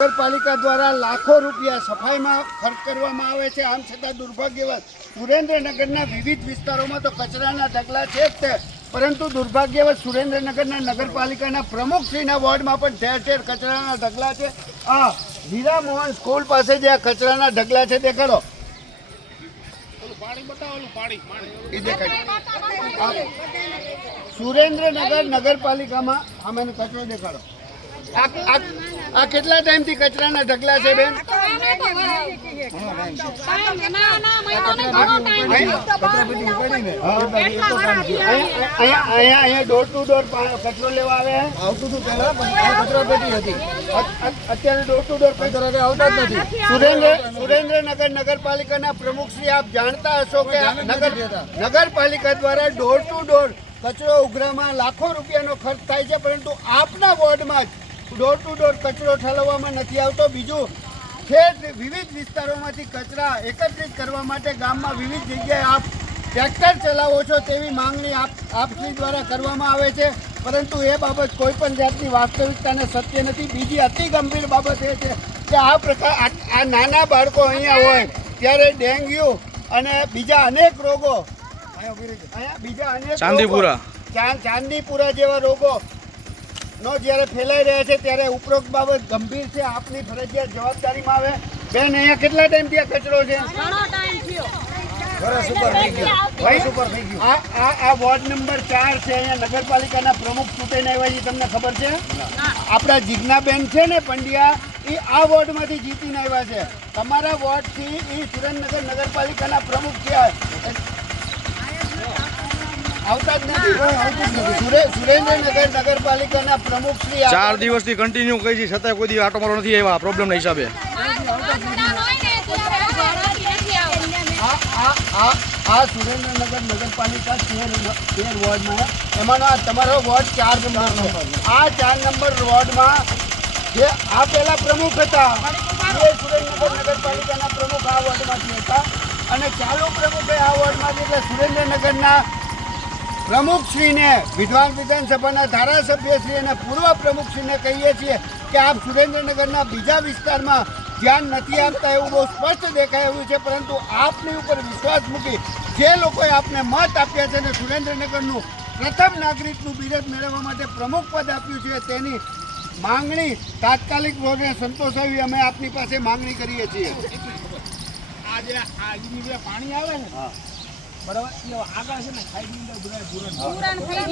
નગરપાલિકા દ્વારા લાખો રૂપિયા સફાઈમાં ખર્ચ કરવામાં આવે છે. આમ છતાં દુર્ભાગ્યવશ સુરેન્દ્રનગરના વિવિધ વિસ્તારોમાં તો કચરાના ઢગલા છે જ તે. પરંતુ દુર્ભાગ્યવશ સુરેન્દ્રનગરના નગરપાલિકાના પ્રમુખશ્રીના વોર્ડમાં પણ ઠેર ઠેર કચરાના ઢગલા છે. આ હીરા મોહન સ્કૂલ પાસે જે આ કચરાના ઢગલા છે તે કરો સુરેન્દ્રનગર નગરપાલિકામાં આમાં કચરો દેખાડો. આ કેટલા ટાઈમથી કચરાના ઢગલા છે બેન? ડોર ટુ ડોર કચરો લેવા આવે આવતું હતું પહેલા પણ પેટી હતી. અ- અ- અત્યારે ડોર ટુ ડોર કચરો આવતા જ નથી. સુરેન્દ્ર સુરેન્દ્રનગર નગરપાલિકાના પ્રમુખ શ્રી આપ જાણતા હશો કે નગરપાલિકા દ્વારા ડોર ટુ ડોર કચરો ઉઘરામાં લાખો રૂપિયાનો ખર્ચ થાય છે પરંતુ આપના વોર્ડમાં જ ડોર ટુ ડોર કચરો ઠલવવામાં નથી આવતો. બીજું ઠેઠ વિવિધ વિસ્તારોમાંથી કચરા એકત્રિત કરવા માટે ગામમાં વિવિધ જગ્યાએ આપ ટ્રેક્ટર ચલાવો છો તેવી માંગણી આપ આપશ્રી દ્વારા કરવામાં આવે છે. પરંતુ એ બાબત કોઈ પણ જાતની વાસ્તવિકતાને સત્ય નથી. બીજી અતિ ગંભીર બાબત એ છે કે આ પ્રકાર આ નાના બાળકો અહીંયા હોય ત્યારે ડેન્ગ્યુ અને બીજા અનેક રોગો અહીંયા બીજા અનેક ચાંદીપુરા. ચાંદીપુરા જેવા રોગો નો જ્યારે ફેલાઈ રહ્યા છે ત્યારે ઉપરોક્ત બાબત ગંભીર છે. આપની ફરજિયાત જવાબદારીમાં આવે. બેન અહીંયા કેટલા ટાઈમથી આ કચરો છે? વરસ ઉપર થઈ ગયું. વરસ ઉપર થઈ ગયું. આ આ આ વોર્ડ નંબર ચાર છે. અહીંયા નગરપાલિકાના પ્રમુખ ચૂંટાઈને આવ્યા છે તમને ખબર છે? આપણા જીજ્ઞાબેન છે ને પંડ્યા એ આ વોર્ડમાંથી જીતીને આવ્યા છે. તમારા વોર્ડથી એ સુરેન્દ્રનગર નગરપાલિકાના પ્રમુખ છે. આવતા જ નથી સુરેન્દ્રનગર નગરપાલિકાના પ્રમુખ શ્રી દિવસથી કન્ટિન્યુ કહી છે છતાં કોઈ દી આટો મારો નથી આવ્યા પ્રોબ્લેમના હિસાબે આ સુરેન્દ્રનગર નગરપાલિકા તેર તેર વોર્ડમાં એમાંનો આ તમારો વોર્ડ ચાર નંબરનો આ ચાર નંબર વોર્ડમાં જે આ પહેલાં પ્રમુખ હતા એ સુરેન્દ્રનગર નગરપાલિકાના પ્રમુખ આ વોર્ડમાંથી હતા અને ચાલુ પ્રમુખે આ વોર્ડમાંથી એટલે સુરેન્દ્રનગરના પ્રમુખશ્રીને વિદ્વાન વિધાનસભાના ધારાસભ્યશ્રી અને પૂર્વ પ્રમુખશ્રીને કહીએ છીએ કે આપ સુરેન્દ્રનગરના બીજા વિસ્તારમાં ધ્યાન નથી આપતા એવું બહુ સ્પષ્ટ દેખાય એવું છે પરંતુ આપની ઉપર વિશ્વાસ મૂકી જે લોકોએ આપને મત આપ્યા છે અને સુરેન્દ્રનગરનું પ્રથમ નાગરિકનું બિરદ મેળવવા માટે પ્રમુખ પદ આપ્યું છે તેની માંગણી તાત્કાલિક ધોરણે સંતોષાવી અમે આપની પાસે માંગણી કરીએ છીએ. આજે આ જે પાણી આવે ને બરાબર? આગળ છે ને ખાઈ અંદર બધા